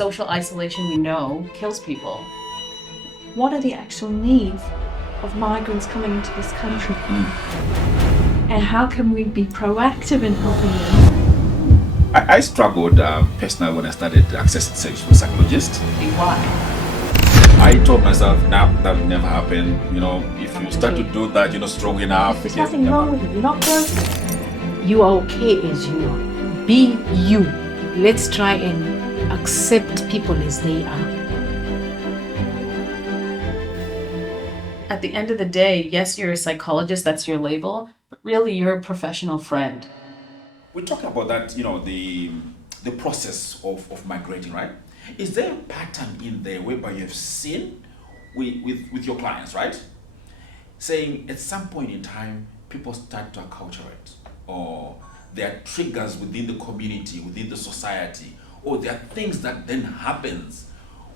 social isolation, we know, kills people. What are the actual needs of migrants coming into this country? And how can we be proactive in helping them? I struggled personally when I started accessing search for psychologists. Why? I told myself, nah, that will never happen. You know, if you start to do that, you're not strong enough. There's nothing wrong with it. You're not broken. You are okay as you are. Be you. Let's try and accept people as they are. At the end of the day, yes, you're a psychologist, that's your label, but really you're a professional friend. We talk about that, you know, the process of migrating, right? Is there a pattern in there whereby you've seen with your clients, right? Saying at some point in time, people start to acculturate, or there are triggers within the community, within the society, or there are things that then happens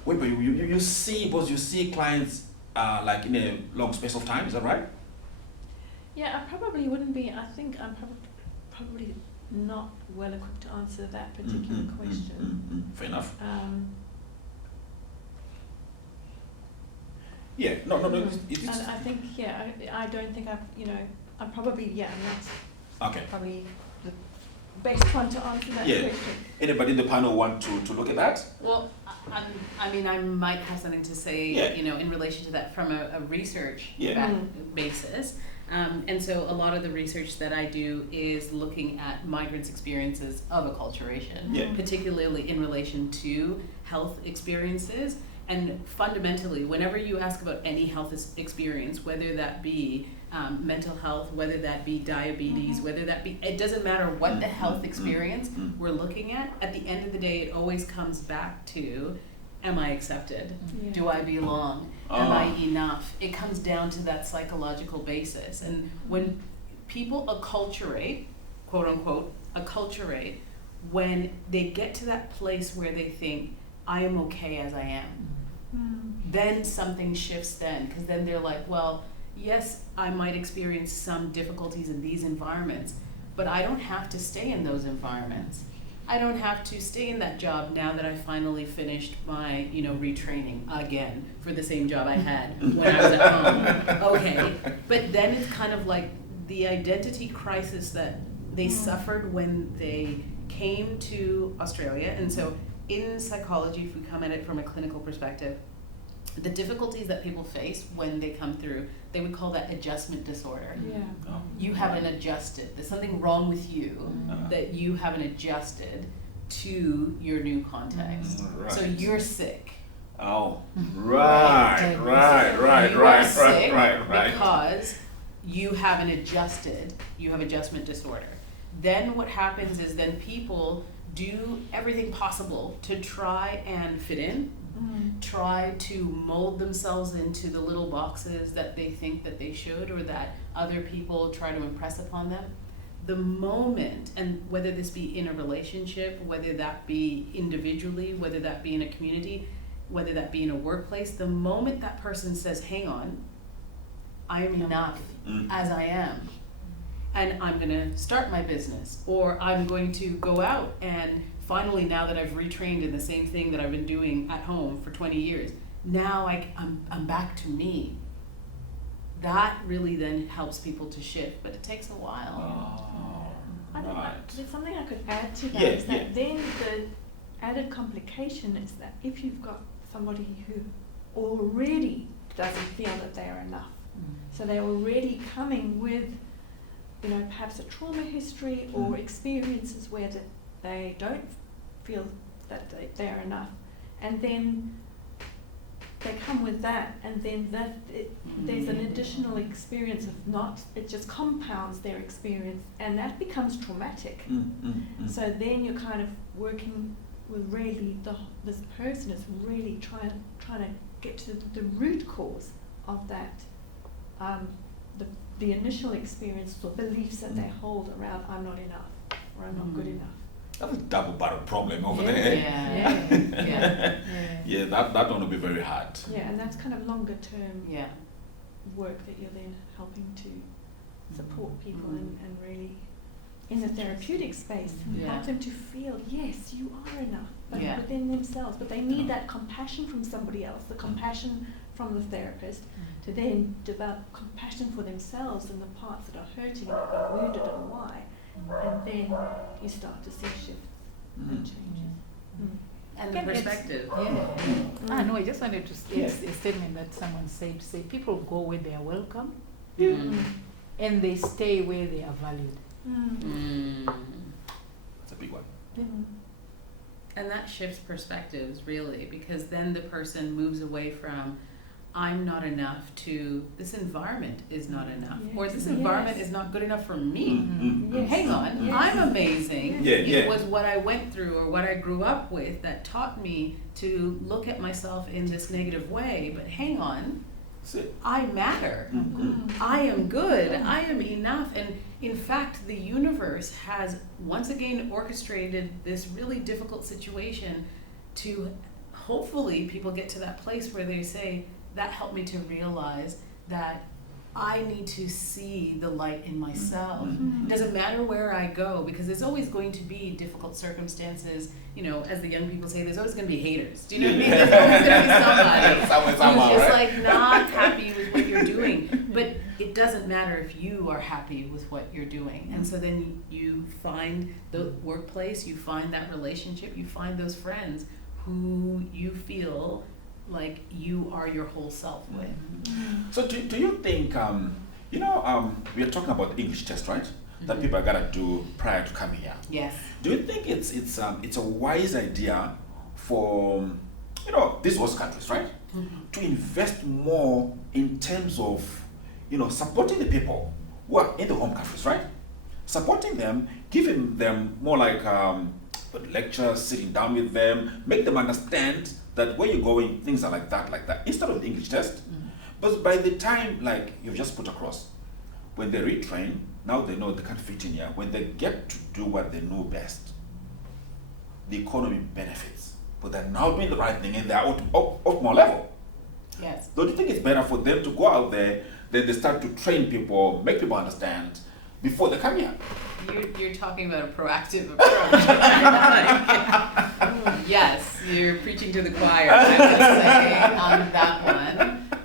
whereby you see, because you see clients like in a long space of time, is that right? Yeah, I probably wouldn't be. I think I'm probably not well equipped to answer that particular question. Fair enough. And It's I think, yeah, I don't think I'm probably, yeah, and that's okay. probably the best one to answer that question. Anybody in the panel want to look at that? Well, I might have something to say, in relation to that from a research basis. And so a lot of the research that I do is looking at migrants' experiences of acculturation, particularly in relation to health experiences. And fundamentally, whenever you ask about any health experience, whether that be mental health, whether that be diabetes, whether that be, it doesn't matter what the health experience we're looking at the end of the day, it always comes back to, am I accepted? Yeah. Do I belong? Am I enough? It comes down to that psychological basis. And when people acculturate, quote unquote, acculturate, when they get to that place where they think, I am okay as I am, then something shifts then, because then they're like, well, yes, I might experience some difficulties in these environments, but I don't have to stay in those environments. I don't have to stay in that job now that I finally finished my, retraining again for the same job I had when I was at home. Okay, but then it's kind of like the identity crisis that they suffered when they came to Australia. And so in psychology, if we come at it from a clinical perspective, the difficulties that people face when they come through, they would call that adjustment disorder. Yeah. You haven't adjusted. There's something wrong with you that you haven't adjusted to your new context. Right. So you're sick. Oh, Right. right. Because you haven't adjusted. You have adjustment disorder. Then what happens is then people do everything possible to try and fit in, try to mold themselves into the little boxes that they think that they should, or that other people try to impress upon them. The moment, and whether this be in a relationship, whether that be individually, whether that be in a community, whether that be in a workplace, the moment that person says, hang on, I am enough as I am, and I'm gonna start my business, or I'm going to go out and finally, now that I've retrained in the same thing that I've been doing at home for 20 years, now I'm back to me. That really then helps people to shift, but it takes a while. I don't know. There's something I could add to that. Yes, Is that then the added complication is that if you've got somebody who already doesn't feel that they're enough, so they're already coming with, perhaps a trauma history or experiences where they don't feel that they're enough, and then they come with that, and then there's an additional experience of it just compounds their experience, and that becomes traumatic. So then you're kind of working with really this person is really trying to get to the root cause of that, the initial experience or beliefs that they hold around I'm not enough or I'm not good enough. That's a double-barrel problem over there. Yeah, that one will be very hard. Yeah, and that's kind of longer term Yeah. work that you're then helping to support people and really in the therapeutic space help them to feel, yes, you are enough. but Yeah. within themselves. But they need that compassion from somebody else, the compassion from the therapist, to then develop compassion for themselves and the parts that are hurting and that are wounded and why. And then you start to see shifts and changes. And the Again, it's- perspective. Yeah. No, I just wanted to it's a statement that someone said to say people go where they are welcome and they stay where they are valued. That's a big one. And that shifts perspectives really, because then the person moves away from I'm not enough to this environment is not enough, or this environment is not good enough for me. Yes. Hang on, Yes. I'm amazing. Yeah, It yeah. was what I went through or what I grew up with that taught me to look at myself in this negative way, but hang on, See? I matter. I am good. I am enough. And in fact, the universe has once again orchestrated this really difficult situation to hopefully people get to that place where they say, that helped me to realize that I need to see the light in myself. It doesn't matter where I go, because there's always going to be difficult circumstances. You know, as the young people say, there's always going to be haters. Do you know what I mean? There's always going to be somebody Somehow, who's just right? like not happy with what you're doing. But it doesn't matter if you are happy with what you're doing. And so then you find the workplace, you find that relationship, you find those friends who you feel like you are your whole self with. So do you think, we are talking about the English test, right? That people are gonna do prior to coming here. Yes. Do you think it's a wise idea for, these host countries, right? To invest more in terms of, supporting the people who are in the home countries, right? Supporting them, giving them more like lectures, sitting down with them, make them understand that where you're going, things are like that, instead of the English test. But by the time, like you've just put across, when they retrain, now they know they can't fit in here. When they get to do what they know best, the economy benefits. But they're now doing the right thing and they're optimal level. Yes. Don't you think it's better for them to go out there, then they start to train people, make people understand before they come here? You're talking about a proactive approach. Yes, you're preaching to the choir, I would say, on that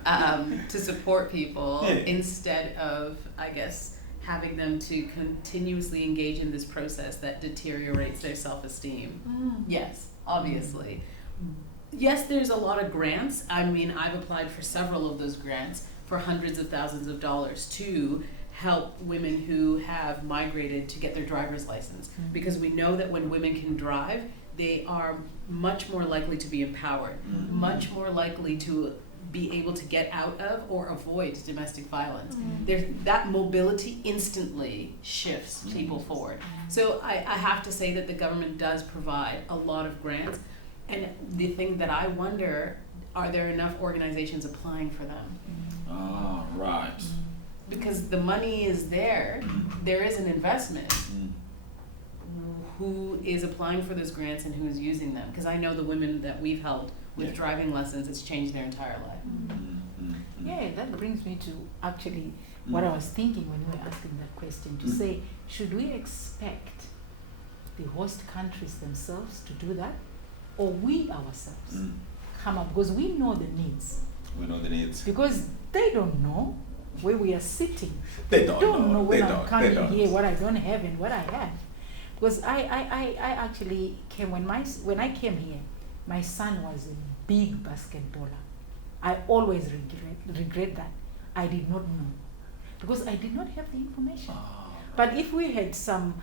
one, to support people instead of, I guess, having them to continuously engage in this process that deteriorates their self-esteem. Yes, obviously. Yes, there's a lot of grants. I mean, I've applied for several of those grants for hundreds of thousands of dollars to help women who have migrated to get their driver's license, because we know that when women can drive, they are much more likely to be empowered, much more likely to be able to get out of or avoid domestic violence. There's that mobility instantly shifts people forward. So I have to say that the government does provide a lot of grants, and the thing that I wonder, are there enough organizations applying for them? Ah, right. Because the money is there, there is an investment. Who is applying for those grants and who's using them? Because I know the women that we've helped with driving lessons, it's changed their entire life. Yeah, that brings me to actually what I was thinking when we were asking that question, to say, should we expect the host countries themselves to do that, or we ourselves come up, because we know the needs. We know the needs. Because they don't know where we are sitting. They don't know. when They I'm don't. coming They don't. here, what I don't have and what I have. Because I actually came, when I came here, my son was a big basketballer. I always regret that. I did not know, because I did not have the information. But if we had some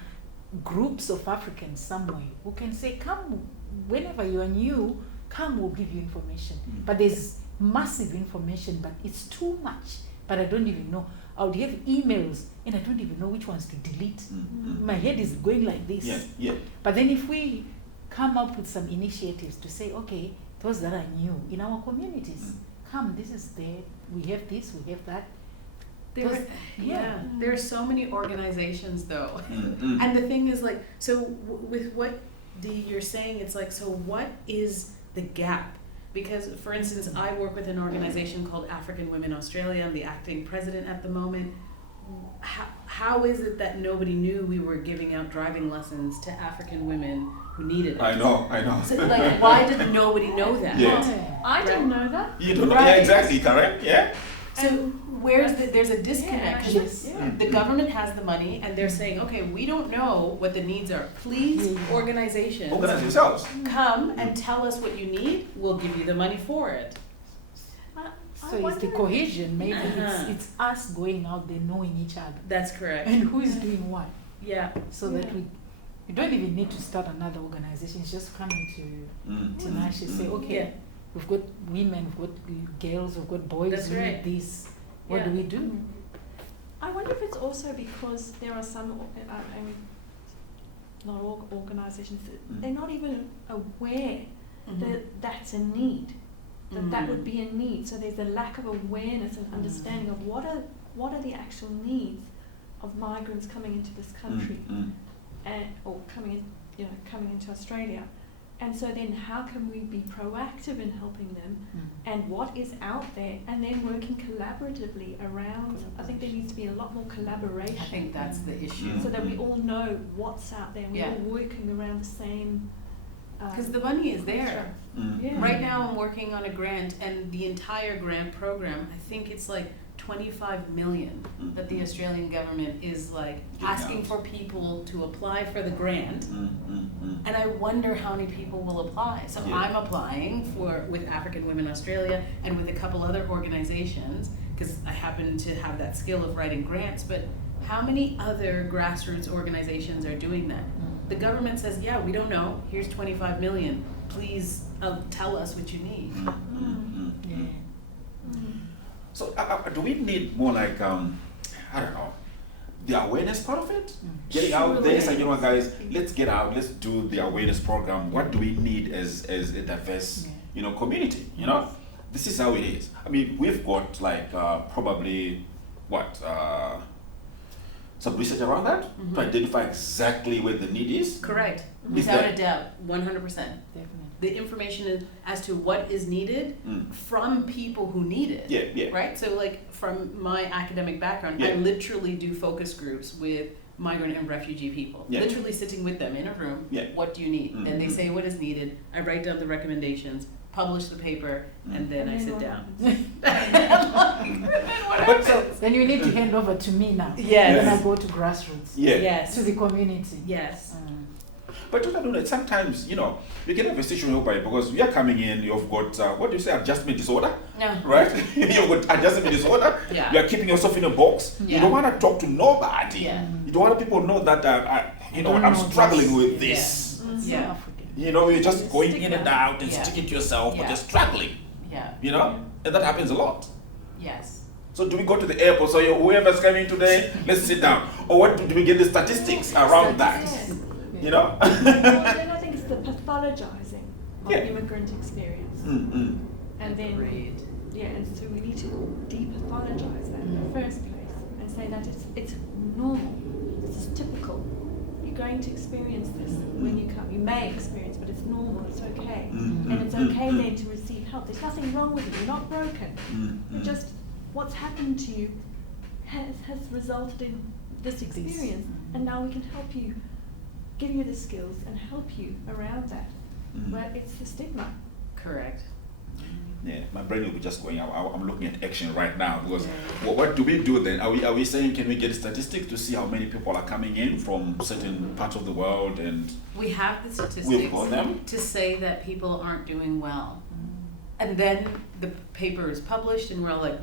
groups of Africans somewhere who can say, come, whenever you are new, come, we'll give you information. But there's massive information, but it's too much. But I don't even know. I would have emails, and I don't even know which ones to delete. My head is going like this. Yeah. But then if we come up with some initiatives to say, okay, those that are new in our communities, come, this is there, we have this, we have that. There are so many organizations though. And the thing is, like, so with what you're saying, it's like, so what is the gap? Because, for instance, I work with an organization called African Women Australia. I'm the acting president at the moment. how is it that nobody knew we were giving out driving lessons to African women who needed it? I know. So, like, why did nobody know that? Yeah. I didn't know that. You don't know, Right. yeah, exactly, correct, yeah. So there's a disconnect, 'cause Yes. Yeah. the government has the money and they're saying, okay, we don't know what the needs are. Please, Yeah. organizations, Organize yourselves. come and tell us what you need, we'll give you the money for it. I So it's the wonder- cohesion, maybe Uh-huh. it's us going out there knowing each other That's correct. and who is doing what, Yeah. so that Yeah. we don't even need to start another organization. It's just coming to Nashi, say, okay, Yeah. we've got women, we've got girls, we've got boys, That's we right. need this. What Yeah. do we do? I wonder if it's also because there are some, I mean, not all organisations, they're not even aware that that's a need, that would be a need. So there's a lack of awareness and understanding of what are the actual needs of migrants coming into this country, or coming into Australia. And so then how can we be proactive in helping them, and what is out there, and then working collaboratively around. I think there needs to be a lot more collaboration. I think that's the issue. So that we all know what's out there, and we're Yeah. all working around the same. Because the money is there. Yeah. Right now I'm working on a grant, and the entire grant program, I think it's like 25 million that the Australian government is like asking for people to apply for the grant. And I wonder how many people will apply. So Yeah. I'm applying with African Women Australia and with a couple other organizations, because I happen to have that skill of writing grants, but how many other grassroots organizations are doing that? The government says, yeah, we don't know, here's 25 million, please tell us what you need. Yeah. So do we need more like, I don't know, the awareness part of it? Getting out there, saying, you know what, guys, let's get out, let's do the awareness program. What do we need as a diverse, community, This is how it is. I mean, we've got like probably, some research around that to identify exactly where the need is. Correct, Is without that- a doubt, 100%. Definitely. The information is as to what is needed from people who need it. Yeah. Right? So like from my academic background, I Yeah. literally do focus groups with migrant and refugee people. Yeah. Literally sitting with them in a room. Yeah. What do you need? Then they say what is needed. I write down the recommendations, publish the paper, and then I sit what down. happens? But so, Then you need to hand over to me now. Yes. Then I go to grassroots, yeah. Yes. to the community. Yes. But you know that sometimes, you can have a situation whereby because we are coming in, you've got, what do you say, adjustment disorder, No. right? You've got adjustment disorder. Yeah. You are keeping yourself in a box. You Yeah. don't want to talk to nobody. Yeah. You don't want people to know that, don't I'm know struggling this. with this. Yeah. African. You're just It's going stigma. in and out and Yeah. sticking to yourself, but Yeah. you're struggling, Yeah. And that happens a lot. Yes. So do we go to the airport, so whoever's coming today, let's sit down? Or what do we get the statistics around that? Well, then I think it's the pathologizing of Yeah. immigrant experience. And then, Agreed. and so we need to depathologize that in the first place and say that it's normal, this is typical. You're going to experience this when you come. You may experience, but it's normal, it's okay. And it's okay then to receive help. There's nothing wrong with you, you're not broken. You're just, what's happened to you has resulted in this experience, and now we can help you, give you the skills and help you around that. But it's the stigma. Correct. Yeah, my brain will be just going. I'm looking at action right now because what do we do then? Are we saying can we get statistics to see how many people are coming in from certain parts of the world and We have the we've statistics got them? to say that people aren't doing well. And then the paper is published and we're all like,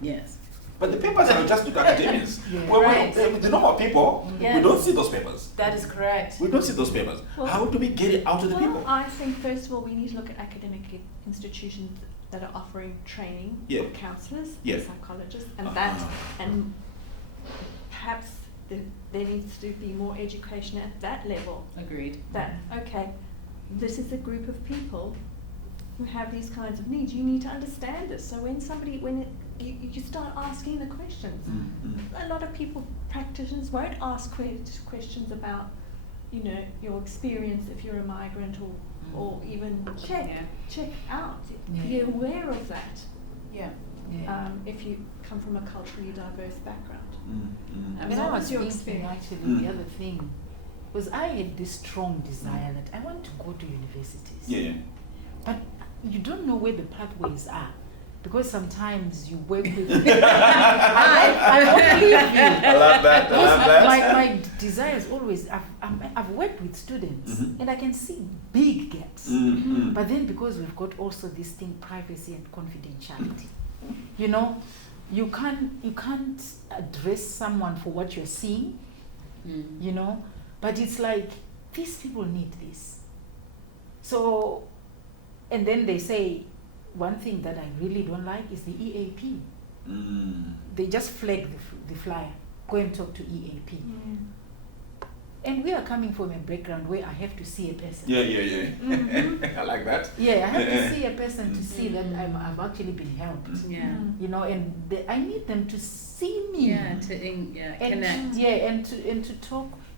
yes. But the papers are just to academics. Yeah. Right. The normal people, we Yes. don't see those papers. That is correct. We don't see those papers. Well- How do we get it out to the Well, people? I think first of all we need to look at academic institutions that are offering training Yeah. for counsellors, Yeah. psychologists, and perhaps there needs to be more education at that level. Agreed. That okay, this is a group of people who have these kinds of needs. You need to understand this. So you start asking the questions. A lot of people, practitioners, won't ask questions about, your experience if you're a migrant or even check out. Be Yeah. aware of that. Yeah. Yeah. if you come from a culturally diverse background. I And mean, what I was was your thinking experience? actually the other thing was I had this strong desire that I want to go to universities. Yeah. But you don't know where the pathways are because sometimes you work with. I won't believe you. I love that. I love that. My desire is always I've worked with students and I can see big gaps. But then because we've got also this thing privacy and confidentiality, you know, you can't address someone for what you're seeing, you know, but it's like these people need this. So, and then they say one thing that I really don't like is the EAP. They just flag the flyer. Go and talk to EAP. And we are coming from a background where I have to see a person. Yeah. I like that. Yeah, I have to see a person to see that I've actually been helped. Yeah. You know, and I need them to see me. Yeah, to and connect. Yeah, and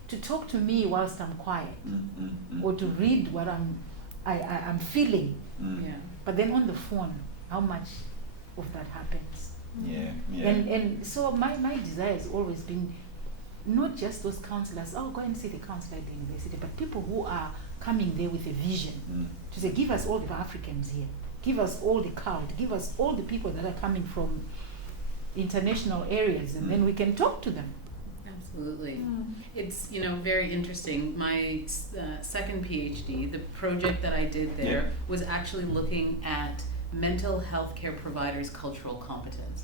to talk to me whilst I'm quiet, or to read what I'm feeling. Yeah. But then on the phone, how much of that happens? Yeah. And so my desire has always been not just those counselors, go and see the counselor at the university, but people who are coming there with a vision to say, give us all the Africans here, give us all the cult, give us all the people that are coming from international areas, and then we can talk to them. Absolutely. It's, very interesting. My second PhD, the project that I did there was actually looking at mental health care providers' cultural competence.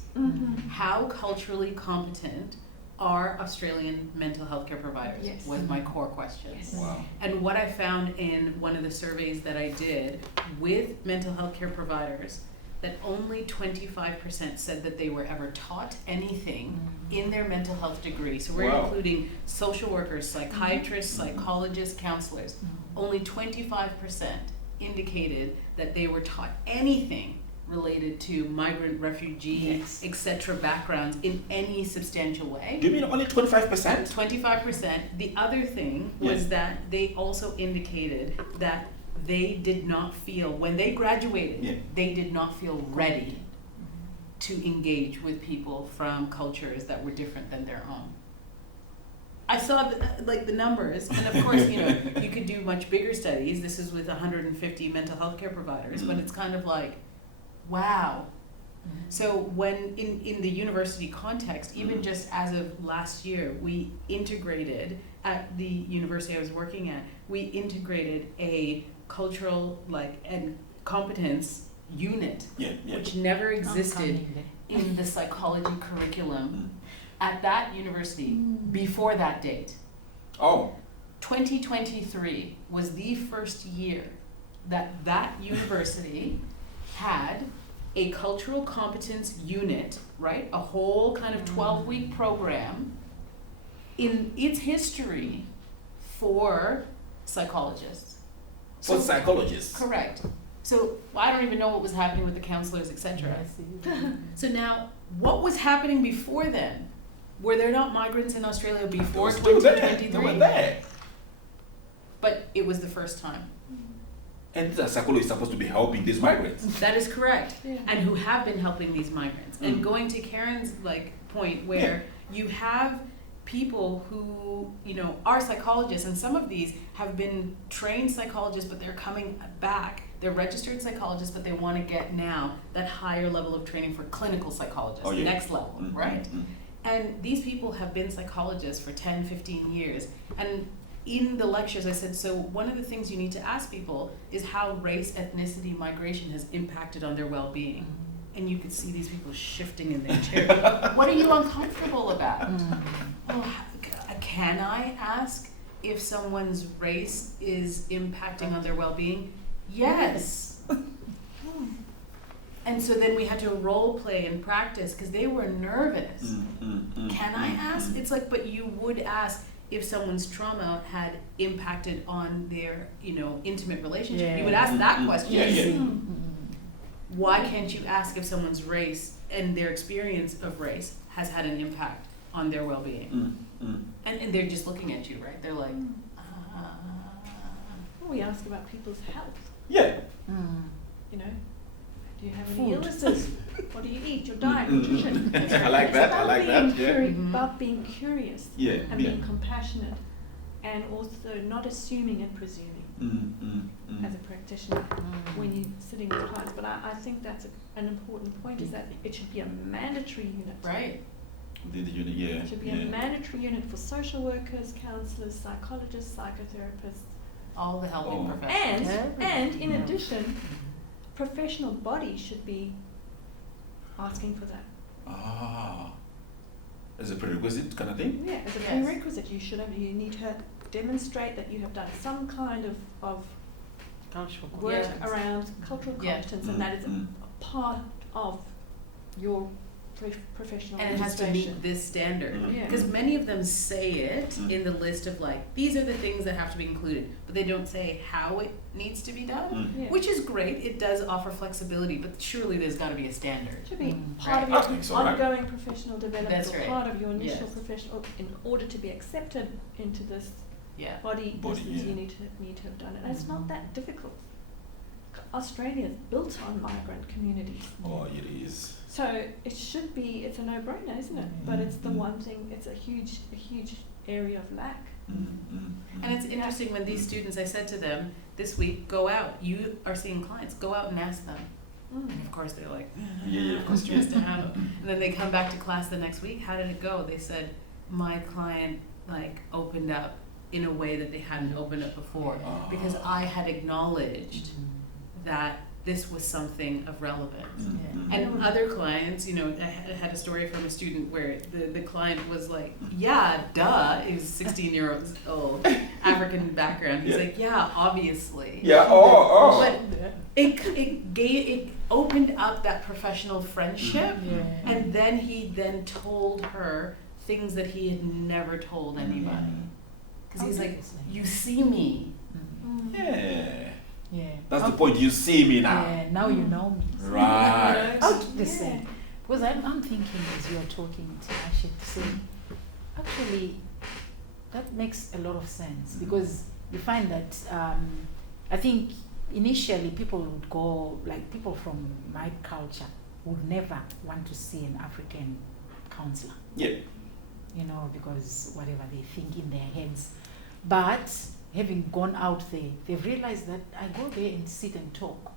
How culturally competent are Australian mental health care providers? Yes. Was my core question. Yes. Wow. And what I found in one of the surveys that I did with mental health care providers, that only 25% said that they were ever taught anything in their mental health degree. So we're Wow. including social workers, psychiatrists, psychologists, counselors. Only 25% indicated that they were taught anything related to migrant, refugee, Yes. etc. backgrounds in any substantial way. Do you mean only 25%? 25%. The other thing was that they also indicated that they did not feel, when they graduated, they did not feel ready to engage with people from cultures that were different than their own. I saw the numbers, and of course, you could do much bigger studies. This is with 150 mental health care providers, but it's kind of like, wow. So when in the university context, even just as of last year, we integrated at the university I was working at, we integrated a cultural and competence unit, which never existed in the psychology curriculum at that university before that date. 2023 was the first year that university had a cultural competence unit, right? A whole kind of 12-week program in its history for psychologists. For psychologists. Correct. So I don't even know what was happening with the counselors, etc. So now, what was happening before then? Were there not migrants in Australia before 2023? They were there. But it was the first time. And the psychologists are supposed to be helping these migrants. That is correct. Yeah. And who have been helping these migrants. And going to Karen's point where you have people who, are psychologists, and some of these have been trained psychologists, but they're coming back. They're registered psychologists, but they want to get now that higher level of training for clinical psychologists, next level, right? And these people have been psychologists for 10, 15 years. And in the lectures, I said, so one of the things you need to ask people is how race, ethnicity, migration has impacted on their well-being. And you could see these people shifting in their chair. What are you uncomfortable about? Can I ask if someone's race is impacting on their well-being? Yes. And so then we had to role play and practice because they were nervous. Can I ask? It's but you would ask if someone's trauma had impacted on their, intimate relationship. You would ask that question. Why can't you ask if someone's race and their experience of race has had an impact on their well-being? And they're just looking at you, right? They're like, We ask about people's health. Yeah. Do you have any illnesses? what do you eat, your diet, nutrition. I like It's that. I about like being that. Yeah. curi- about being curious Yeah. and Yeah. being compassionate, and also not assuming and presuming as a practitioner when you're sitting with clients. But I think that's an important point, is that it should be a mandatory unit. Right. Within the unit, yeah. It should be yeah. a mandatory unit for social workers, counsellors, psychologists, psychotherapists, All the helping Oh. professionals. and in addition, professional bodies should be asking for that. Ah, as a prerequisite kind of thing. Yeah, as a Yes. prerequisite, you need to demonstrate that you have done some kind of Cultural work Yeah. around cultural Yeah. competence, and that is a part of your professional And it has to registration. meet this standard. Yeah. Because many of them say it Mm. in the list of like, these are the things that have to be included, but they don't say how it needs to be done, Yeah. which is great. It does offer flexibility, but surely there's got to be a standard. Should be Mm. part of Right. I your think so, right? ongoing professional development, That's or right. part of your initial Yes. professional, in order to be accepted into this Yeah. body, Body, this is yeah. you need to have done it. And it's not that difficult. Australia is built on migrant communities. Oh, it is. So it should be, it's a no-brainer, isn't it? But it's the one thing, it's a huge area of lack. And it's interesting when these students, I said to them this week, go out. You are seeing clients. Go out and ask them. And of course they're like, Yeah, of course. stressed to have them. And then they come back to class the next week. How did it go? They said, my client like opened up in a way that they hadn't opened up before because I had acknowledged that this was something of relevance. And other clients, you know, I had a story from a student where the client was like, yeah, duh, he was 16-year-old, African background. He's Yeah. like, yeah, obviously. Yeah. But it opened up that professional friendship, and then he then told her things that he had never told anybody. Because he's like, you see me. Yeah. Yeah. That's the point. You see me now. Yeah, now you know me. Right. I'll do the same. Because I'm thinking as you're talking, I should say, actually, that makes a lot of sense. Because you find that, I think initially people would go, like people from my culture would never want to see an African counselor. Yeah. You know, because whatever they think in their heads. But having gone out there, they've realized that I go there and sit and talk.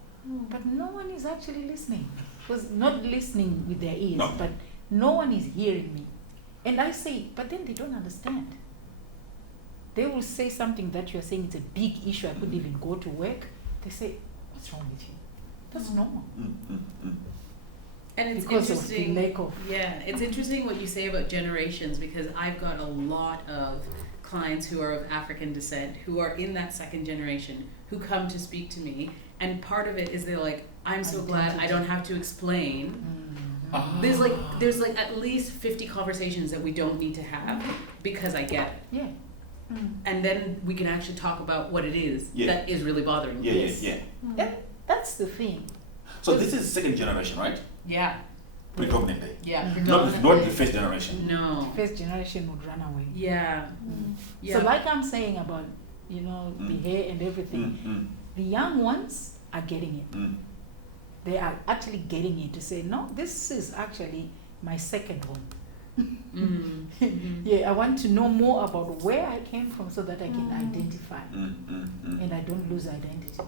But no one is actually listening. Because not listening with their ears, No. but no one is hearing me. And I say, but then they don't understand. They will say something that you're saying it's a big issue, I couldn't even go to work. They say, what's wrong with you? That's normal. And it's Because of the interesting. lack of Yeah, it's interesting what you say about generations, because I've got a lot of clients who are of African descent who are in that second generation who come to speak to me, and part of it is they're like, I'm so glad I don't have to explain. There's like at least 50 conversations that we don't need to have because I get it. Yeah. And then we can actually talk about what it is Yeah. that is really bothering me. Yeah. And that's the thing. So this is second generation, right? Yeah, Predominantly. yeah. Not predominantly. the first generation. No. First generation would run away. Yeah. Yeah. So like I'm saying about, you know, the hair and everything, the young ones are getting it. They are actually getting it to say, no, this is actually my second home. Yeah, I want to know more about where I came from so that I can identify and I don't lose identity.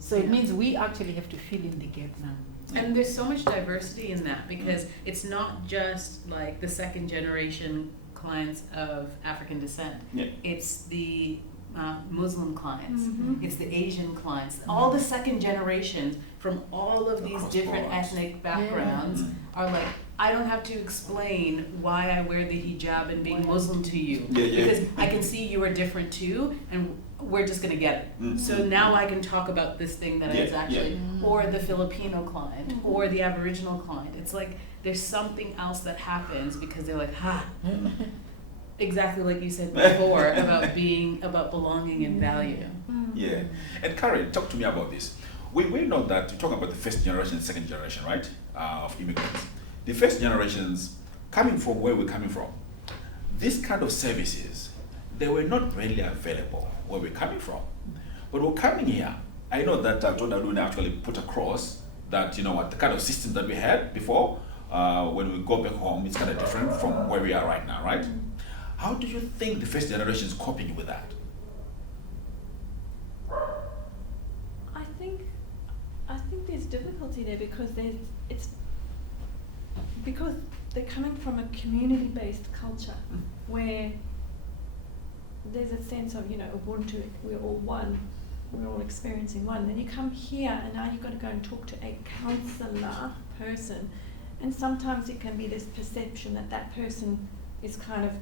So it means we actually have to fill in the gap now. And there's so much diversity in that, because it's not just like the second generation clients of African descent. Yeah. It's the Muslim clients. It's the Asian clients. All the second generations from all of these Across different boards. ethnic backgrounds are like, I don't have to explain why I wear the hijab and being Muslim to you. Yeah. Because I can see you are different too, and we're just gonna get it. So now I can talk about this thing that is actually, or the Filipino client, or the Aboriginal client. It's like there's something else that happens because they're like, exactly like you said before about belonging and value. Yeah. And Karen, talk to me about this. We know that you talk about the first generation, second generation, right, of immigrants. The first generations, coming from where we're coming from, this kind of services, they were not readily available where we're coming from. But we're coming here. I know that John Aduna actually put across that, you know what, the kind of system that we had before, when we go back home, it's kind of different from where we are right now, right? How do you think the first generation is coping with that? I think there's difficulty there because because they're coming from a community-based culture where there's a sense of, you know, Ubuntu, we're all one, we're all experiencing one. Then you come here and now you've got to go and talk to a counsellor person, and sometimes it can be this perception that that person is kind of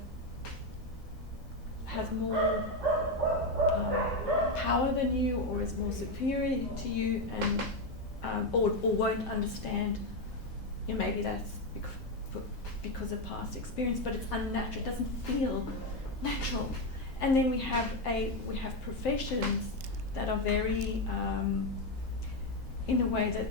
has more power than you, or is more superior to you, and or won't understand. You know, maybe that's because of past experience, but it's unnatural. It doesn't feel natural. And then we have professions that are very in a way that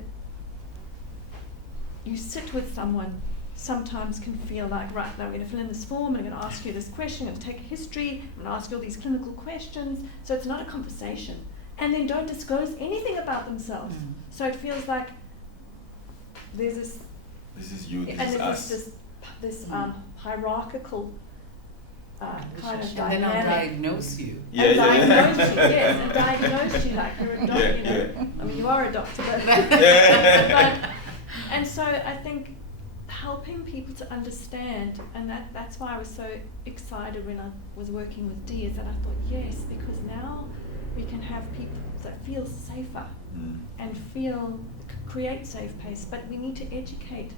you sit with someone. Sometimes can feel like, right, now I'm going to fill in this form, and I'm going to ask you this question, I'm going to take a history, I'm going to ask you all these clinical questions. So it's not a conversation. And then don't disclose anything about themselves. So it feels like there's this... This is you, this and is there's us. this hierarchical kind of And dynamic. then I'll diagnose you. Yeah, and yeah, diagnose yeah. you, yes, and diagnose you like you're a doctor, Yeah, you know. yeah. I mean, you are a doctor, but... Yeah. And so I think helping people to understand, and that's why I was so excited when I was working with Dee, is that I thought, yes, because now we can have people that feel safer and create safe space, but we need to educate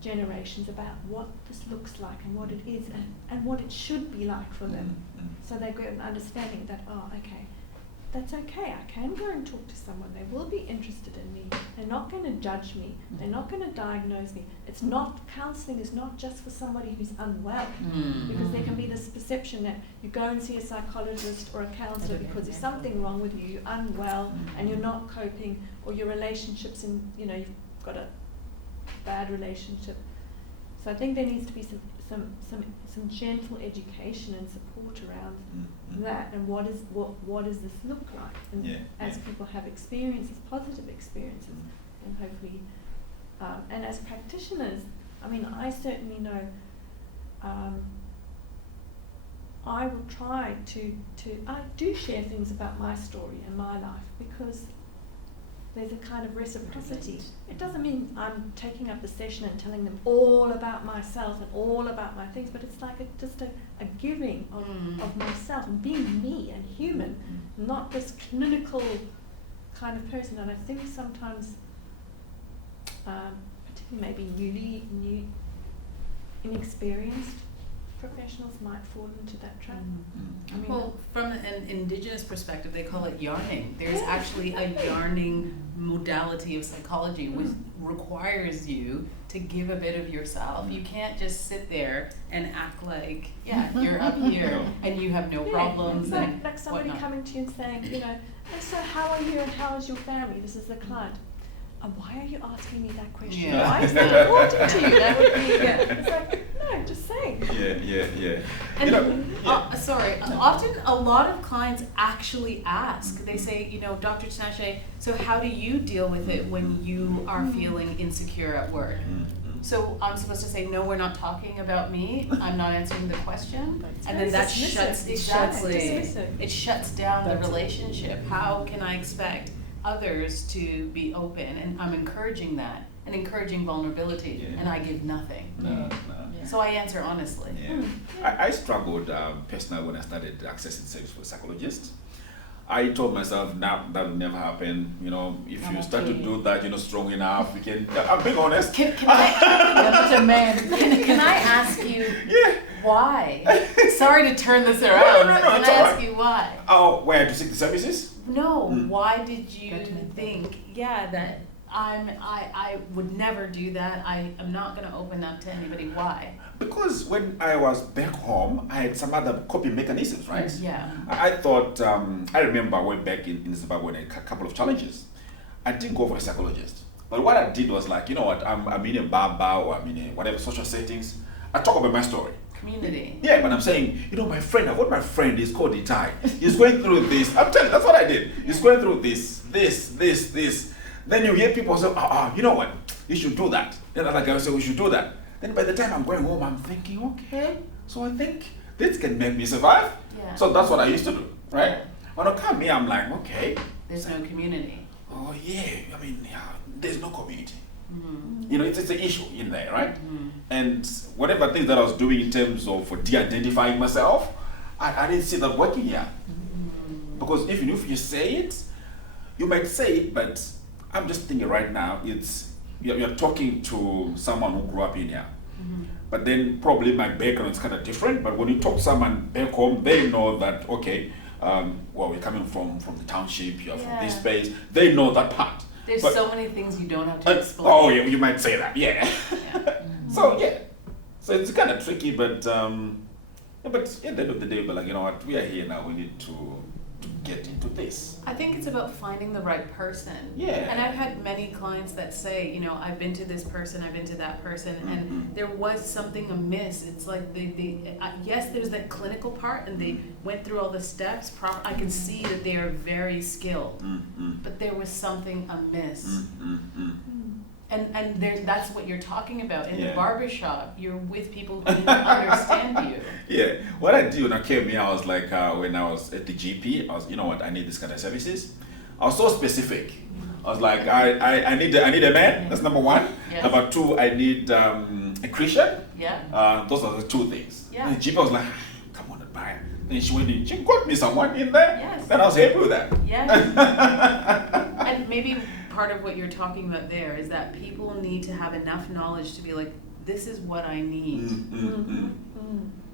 generations about what this looks like and what it is and what it should be like for them. So they get an understanding that, oh, okay, that's okay, I can go and talk to someone, they will be interested in me, they're not going to judge me, they're not going to diagnose me. It's not, counselling is not just for somebody who's unwell, because there can be this perception that you go and see a psychologist or a counsellor because there's something wrong with you, you're unwell and you're not coping, or your relationships, and you know, you've got a bad relationship. So I think there needs to be some gentle education and support around that, and what does this look like, and as people have experiences, positive experiences, and hopefully, and as practitioners, I mean, I certainly know, I will try to I do share things about my story and my life, because there's a kind of reciprocity. It doesn't mean I'm taking up the session and telling them all about myself and all about my things, but it's like just a giving of myself and being me and human, not this clinical kind of person. And I think sometimes, particularly maybe new, inexperienced professionals might fall into that trap. I mean, well, from an indigenous perspective, they call it yarning. There's actually a yarning modality of psychology which requires you to give a bit of yourself. You can't just sit there and act like, you're up here and you have no problems. It's and like somebody whatnot. coming to you and saying, you know, and so how are you and how is your family? This is the client. Why are you asking me that question? Yeah. Why is that important to you? That would be, it's like, no, just saying. Yeah. And You know, often a lot of clients actually ask. They say, you know, Dr. Tinashe, so how do you deal with it when you are feeling insecure at work? So I'm supposed to say, no, we're not talking about me. I'm not answering the question. And then that dismissive. it shuts down the relationship. How can I expect others to be open? And I'm encouraging that and encouraging vulnerability, and I give nothing. No. So I answer honestly. I struggled personally when I started accessing service for psychologists. I told myself, nah, that will never happen. You know, if you start to do that, you're not strong enough. We can. I'm being honest. Can I ask you why? Sorry to turn this around, but can I ask you why? Oh, where to seek the services? No, why did you think, that I would never do that, I am not going to open up to anybody? Why? Because when I was back home, I had some other coping mechanisms, right? Yeah. I thought, I remember way back in Zimbabwe, when a couple of challenges, I didn't go for a psychologist. But what I did was like, you know what, I'm in a bar or I'm in a whatever social settings, I talk about my story. Community. Yeah, but I'm saying, you know, my friend, I've got my friend, he's called Itai. He's going through this. I'm telling you, that's what I did. He's going through this. Then you hear people say, you know what, you should do that. Then other guy will say, we should do that. Then by the time I'm going home, I'm thinking, okay, so I think this can make me survive. Yeah. So that's what I used to do, right? When I come here, I'm like, okay. There's no community. Oh yeah, I mean, yeah, there's no community. Mm-hmm. You know, it's an issue in there, right? Mm-hmm. And whatever things that I was doing in terms of de-identifying myself, I didn't see that working here. Mm-hmm. Because even if you say it, you might say it, but I'm just thinking right now, you're talking to someone who grew up in here. Mm-hmm. But then probably my background is kind of different. But when you talk to someone back home, they know that, okay, well, you're coming from the township, you're from this place. They know that part. There's But- so many things you don't have to explain. Oh, yeah, you might say that, yeah. Yeah. So, yeah. So it's kind of tricky, but at the end of the day, but like, you know what, we are here now, we need to get into this. I think it's about finding the right person. Yeah. And I've had many clients that say, you know, I've been to this person, I've been to that person, and there was something amiss. It's like yes, there's that clinical part, and they went through all the steps. I can see that they are very skilled, but there was something amiss. And that's what you're talking about. In the barbershop, you're with people who understand you. Yeah, what I did when I came here, I was like, when I was at the GP, I was, you know what, I need this kind of services. I was so specific. I was like, I need a man. That's number one. Yes. Number two, I need a Christian. Yeah. Those are the two things. Yeah. And the GP was like, come on, buyer. Then she went in. She got me someone in there. Yes. Then I was happy with that. Yes. And maybe part of what you're talking about there is that people need to have enough knowledge to be like, this is what I need.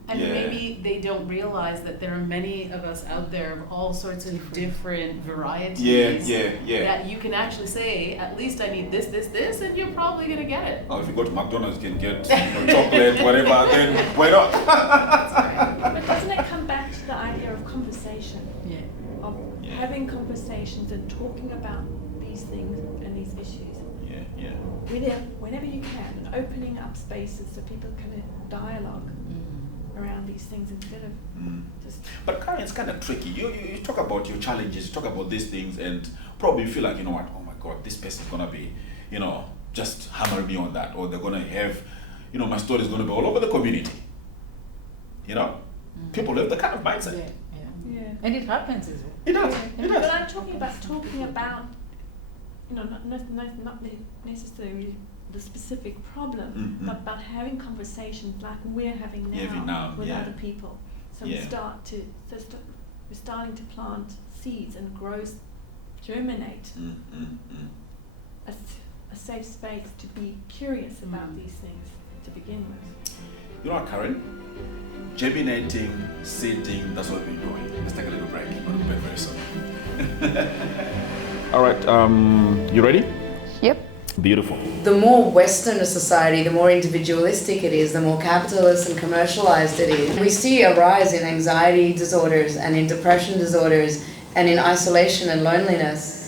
And maybe they don't realize that there are many of us out there of all sorts of different varieties. Yeah. That you can actually say, at least I need this, and you're probably gonna get it. Or if you go to McDonald's, you can get chocolate, whatever, then why not? But doesn't it come back to the idea of conversation? Yeah. Of having conversations and talking about these things and these issues. Yeah. Whenever you can, and opening up spaces so people can dialogue around these things instead of just. But Karen, it's kind of tricky. You talk about your challenges, you talk about these things, and probably you feel like, you know what, oh my God, this person's gonna be, you know, just hammer me on that, or they're gonna have, you know, my story is gonna be all over the community. You know, people have the kind of mindset. Yeah. And it happens as well. It does. But I'm talking about you know, not necessarily the specific problem, but about having conversations like we're having now, with other people. So we're starting to plant seeds and germinate a safe space to be curious about these things to begin with. You know what, Karen? Germinating, seeding, that's what we're doing. Let's take a little break. We'll be back very soon. All right, you ready? Yep. Beautiful. The more Western a society, the more individualistic it is, the more capitalist and commercialized it is. We see a rise in anxiety disorders and in depression disorders and in isolation and loneliness.